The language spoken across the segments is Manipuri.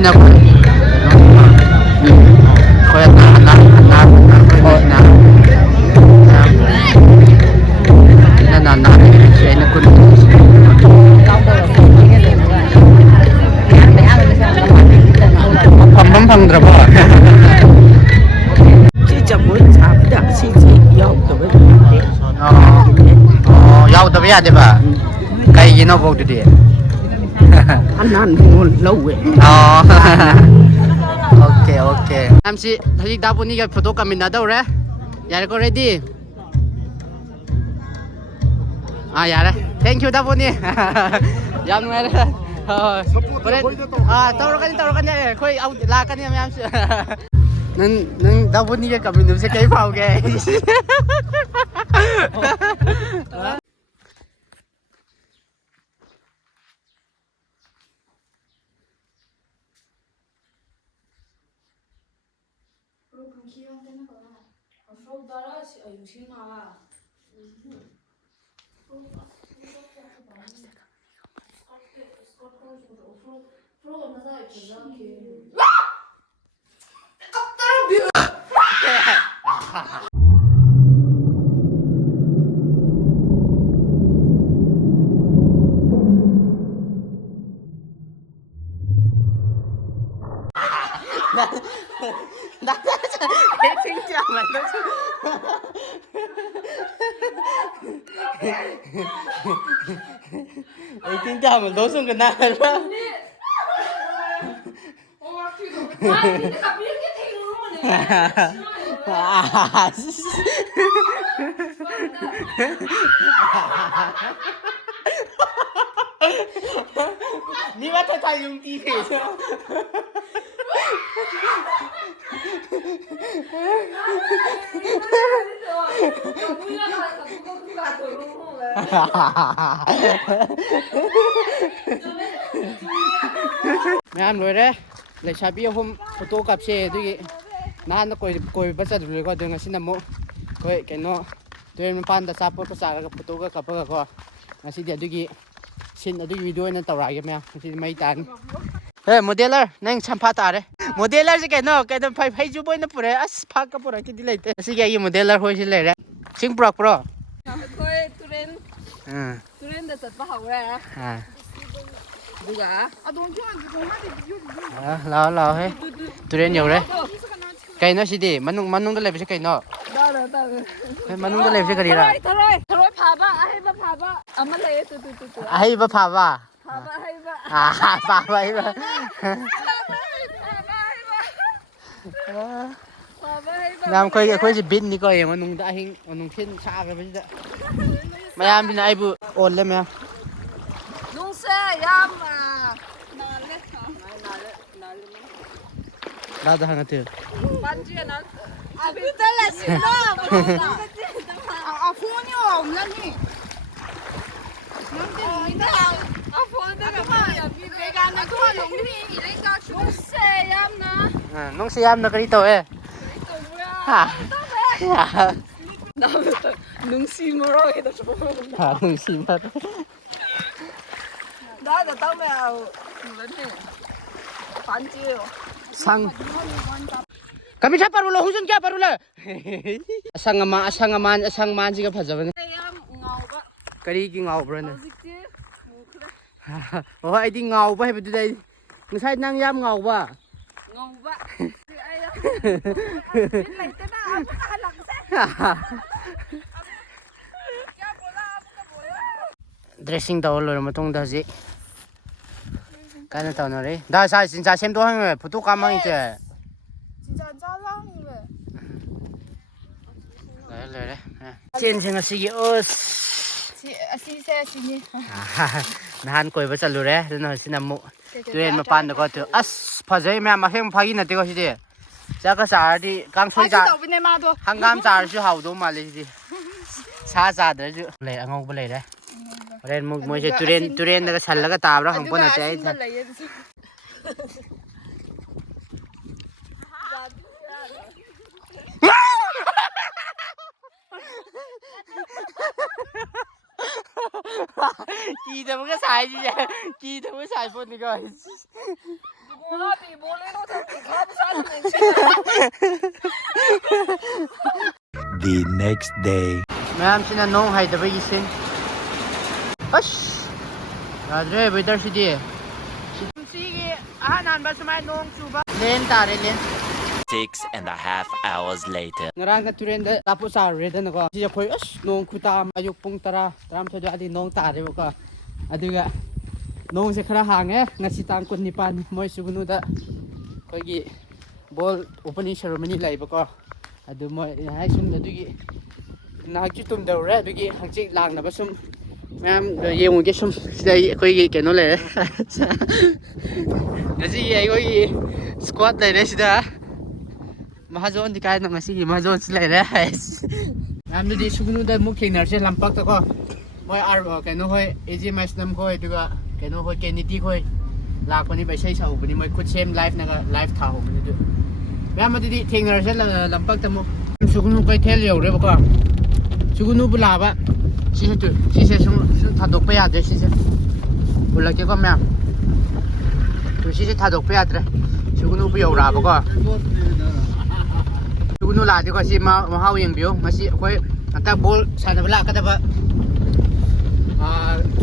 sina ko ko ya na saya kun pham phang dra ba chi chap bu chap da chi yaw da ba yaw da ba ya de ba kai gi no bok deอันนั้นงูเล่าเว้ยโอเคnam si thajik da puni ga photo kamina da re yar ko ready yare thank you da puni yam ngai re tawrakani khoi au la kani yam si nang da puni ga kamina se kai phau ge Tin chào mình đố xuống cái nào rồi đó. Ni bắt tay dùng tí thế sao? Mẹ rồi đấy, lấy chai bia hôm photo cặp xe thì nãy nó coi bắt chặt rồi coi đường xin nằm mộ coi cái nó tôi mình pan đã sắp có cái photo cái cặp cái coi ngày xin để cái xin ở cái video nó tàu lại cái mẹ xin mấy tàn hey modeler nang champa ta re modeler je cái nó phai ju boy nó pure as phak ka pura ki dilai te si cái modeler hoi si le re sing prok pro khoi turen da chat ba haw re duga adon chu lao lao he turen nhiều đấy cái nó si đi manung da le bi cái nó da manung da le bi cái gì ra thoroi pha ba ai ba amma le tu ai ba pha ba pha ba ai ba nam khoi si bin ni ko yang manung da hing manung thin sa ga bi da mayam bin ai bu on le me nung se yam da da hang ate ban ji nan abi ta la si lo phone yo la ni phone da ma ya bi be ga na ko long ni ni le ka shu se yam na nong se yam na kari to eh ha nung si mo ro ke da so nong si ma da tao me ao vấn đề phán chiêu sang kami sa parulo husun kya parulo asang man si ka phajaban kari ki ngau bro ne oh ai di ngau ba he dai ngai nang yam ngau ba dressing tawal lo matong da ji kana taw na re da sa sin cha sem to hang photo ka mang che 진짜 짜장이래 le chen sing a si os 시세 시니 nahan koi ba chalu re no sinamu tuen ma pan ko tu as phajai ma ma heng phagi na te ko si de cha ka sa di kang soi ja hangam cha su hau do ma le si sa sa de ju le angau ba le re ren mu mo je turen da sal la ka ta bra hang pon na te ai kỳ thầm cái xài gì vậy kỳ thầm cái xài phone này coi The next day. แม่มสินะน้องให้ตะไปอีสิอัชราดเรเวดาร์สิดีสิกีอาหารนันบัสมัยน้องชูบะเลนตาเรเลน 6.5 hours later. ngarang ka turen da tapos sa redan ko siya khoi as nong khutam ayuk pung tara taram thodi adi nong ta re ko aduga nong se khara hange ngasi tang kun nipan moi sugunu da koi gi ball opening ceremony lai ba ko adu moi hai sum adugi na ki tum da re adugi hangchi lang na ba sum ma'am yeng ge sum dai koi gi keno le ngasi ai koi gi squad lai le sida Mahazon di kaya nga sige Mahazon sila guys. Namno di sugunu da mu king narse lampak ta ko. Moi ar kano hoy AG match nam ko duga kano hoy Kennedy ko lak pani ba sai sa ubani moi khut same live na live tha ho bani du. Mama di king narse lampak ta mu sugunu kai thel yo re ba ko. Sugunu bula ba si se sung tha dok pa ya de si se. Bula ke ko ma. Tu si se tha dok pa ya de. Sugunu bu yo ra ba ko. Sugunu la di ko si ma hau yeng biu ngasi khoi anta ball sana bala ka da ba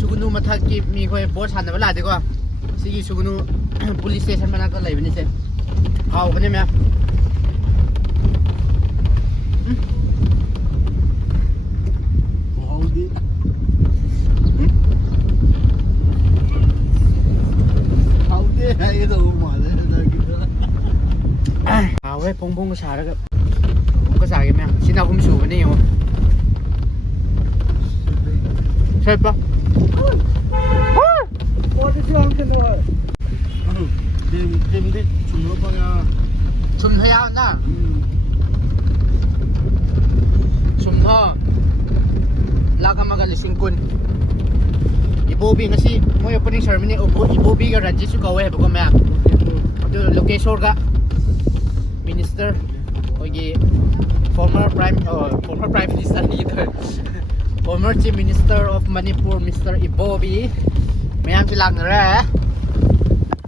sugunu mathak ki mi khoi ball sana bala di ko sigi sugunu police station mana ka lai bani se hau bani me 왜 뽕뽕 잘하가 뭔가 잘하면 지나고 쇼네요. 살빠. 어디 좀 하는 거야. 데 좀 넣어봐야. 좀 해야 나. 좀 넣어. 라가마가 리싱군. 이보비 kasi mo opening ceremony ibobi ga ranji su kawe ba ko ma. Do location ga Minister ogi former prime minister either former chief minister of Manipur Mr. Ibobi mayam si lang re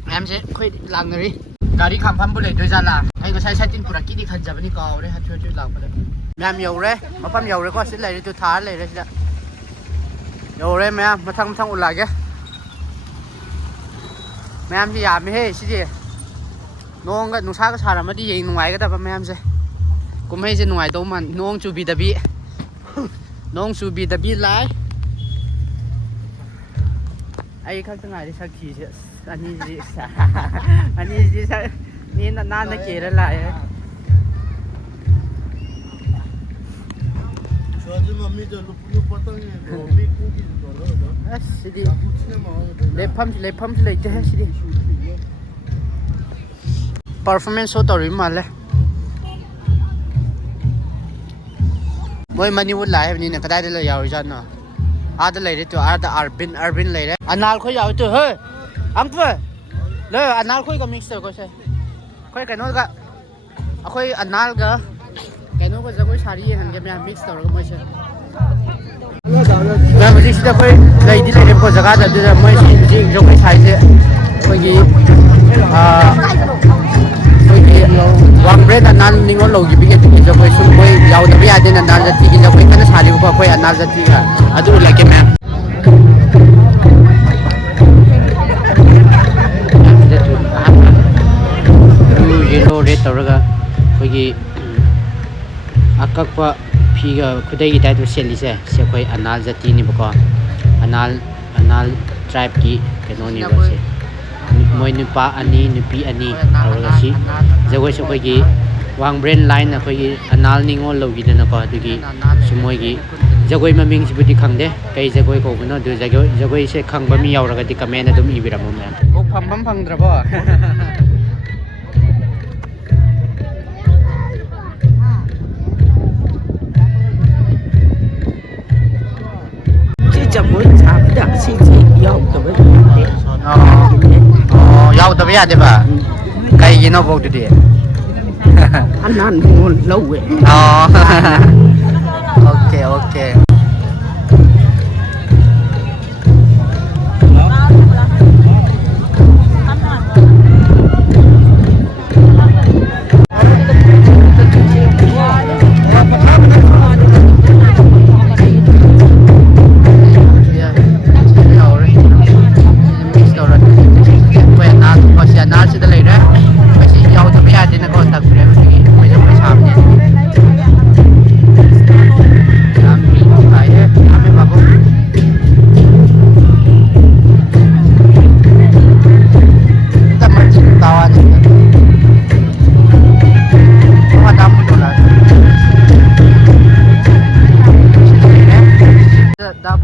mayam si khoi lang ri gari kham pham bu le doi jala ai ko sai sai tin pura ki di khan jabani kaw re ha thoi lang pa mayam yo re mapam yo re ko sit lai re tu thar lai re sida yo re mayam mathang ula ge mayam si ya me he si di nong ga nusa ga sara ma di yeng nungai ga da ba mayam se kumhei se nungai do man nong chu bi da bi lai ai khak tangai ri sak thi se ani ji sa ni na ke ra lai Shoji mummy jo lu patang ye bi ku ki do lo as sidi le pham le te sidi performance so tori male moi mani wul lai ni na kadai de la yaw jan no ada lai de to ada arbin lai de anal kho yaw to he angpa le anal khoi ka mix ko se khoi ka no ga akhoi anal ga ka no ko jagoi sari han ge mix tor ko moi se na ma ji sida khoi lai di lai de ko jaga da de moi ji jagoi sai se khoi gi wang bread anal ningon lo gibi ke ti jo koi sum koi yaw da bi ade na anal jati ki jo koi kana sari ko koi anal jati ga adu la ke ma yellow red tawraga koi gi akakpa phi ga khudai gi dai to seli se koi anal jati ni ba ko anal tribe ki keno ni ba se moi nupa ani nupi ani tawraga si jagoi so koi gi wang brain line na koi gi anal ningo lo gi na ko adugi sumoi gi jagoi maming sibudi khangde kai jagoi ko buno du jagoi se khangba mi yauraga di comment adum ibiramo me o pham phangdrabo chỉ chậm với chạp đã xí yêu tao với yaw da ya de ba kai gi no bok de ăn lâu vậy okay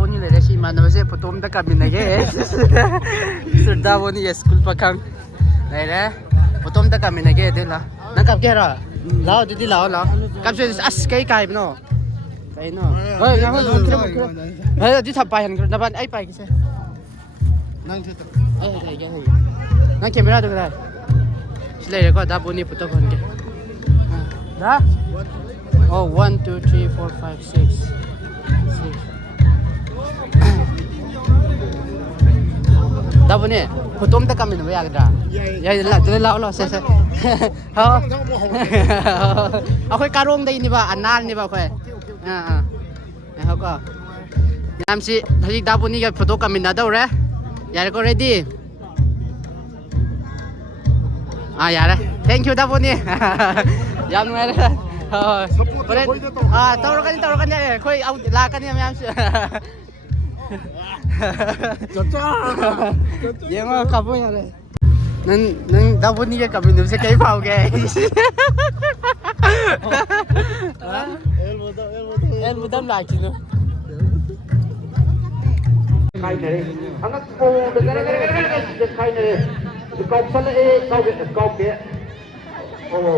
Daboni le resi mana se potom ta kamin nage Sir Daboni school pakang Nai re potom ta kamin nage de la Nang kap ke ra lao di lao lao kap se as kai kai no kai no oi nga ho oi di thap pai han na ban ai pai ki se nang the ai ai ke nang camera do ra Sile ko Daboni puto kon ke da Oh 1 2 3 4 5 6 Daboni potom ta kamin ba ya da ya la de la lo se ha akhoi karong dai ni ba anal ni ba khoi ha ko yam si thali Daboni ga photo kamin na daw re ya ko ready ya re thank you Daboni yam ngai re tawra kan ya khoi au la kan ya yam si Yang mau kabur ya le. Nang Daboni ke kabur tu se kai pau ke. El budam la kilo. Kai ne. Anak ko dengar kai ne. Kau sana kau ke. Oh.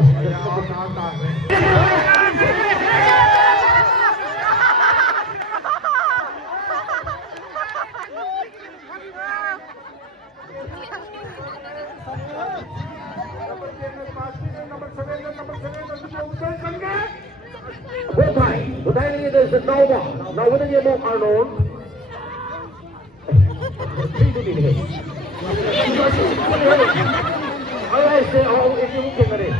Utai ni ada senawa, nawa ni mau Arnold. Ini ni. Ayah se orang ini mungkin ada.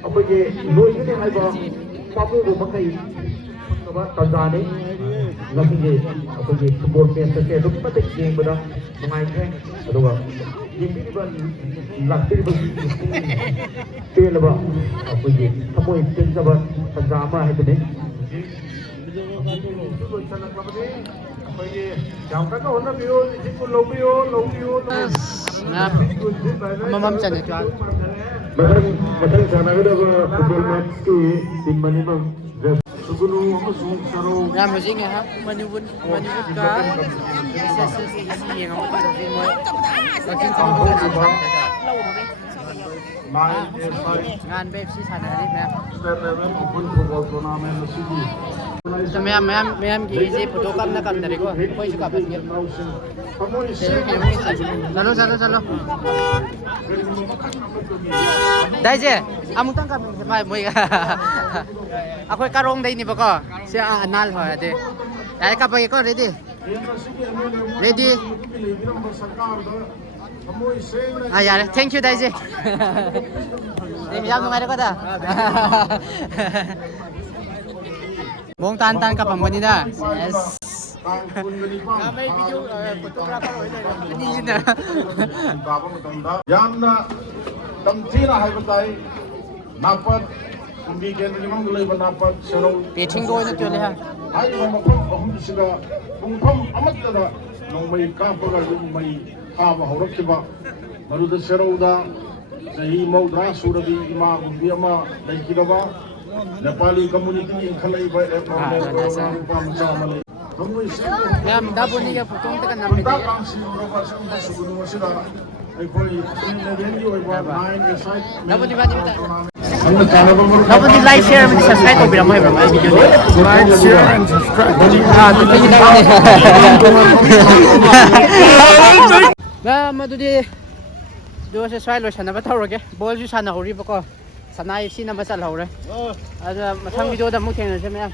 Apa je? Loi ni hai ba? Papu bukan apa Tanzania. Lagi je apa je football match se tu pun game ber memainkan atau apa ini pun laktir bagi pel apa apa je kamu itu sebab drama itu ni apa je jangan kau nak bio itu lobio nah mamam chane tu macam sana ada football match tu tim mana bang Yang masih ingat ha, manubun ka. Sesi yang apa tu semua. Makin kamu bukan ngan Pepsi sana ni mem. So mem gizi foto kam na kam dari ko. Koi suka pas dia. Salo. Dai je, amung tang kam mai moi. Aku karong dai ni ba ko? Siya anal ho ade. Dai ka pa ko ready. Ya, thank you dai je. Ni yang ngai ko da. Mong tan ka pambani da. Yes. May video photographer hoy le. Ni na. Yamna tamthina haibatai napat umbi kendri mang lei banapat serau Pitching go ni tole ha. hai makom ahum siga bungpham amatda nongmai ka paga mai aba horokkiba maruda serauda sahi maudra suradi ima gumbi ama leikidaba Nepali community khalai ba Ngam Daboni ke putong tekan nampi dia. Daboni ba ni ta? Daboni like share and subscribe ko bila mo hai bro video ni. Like, share and subscribe. Ba madudi do se swai lo sana ba thau ro ke ball ju sana hori ba ko sana FC na ba sal ho re. Ada mathang video da mu theng se me.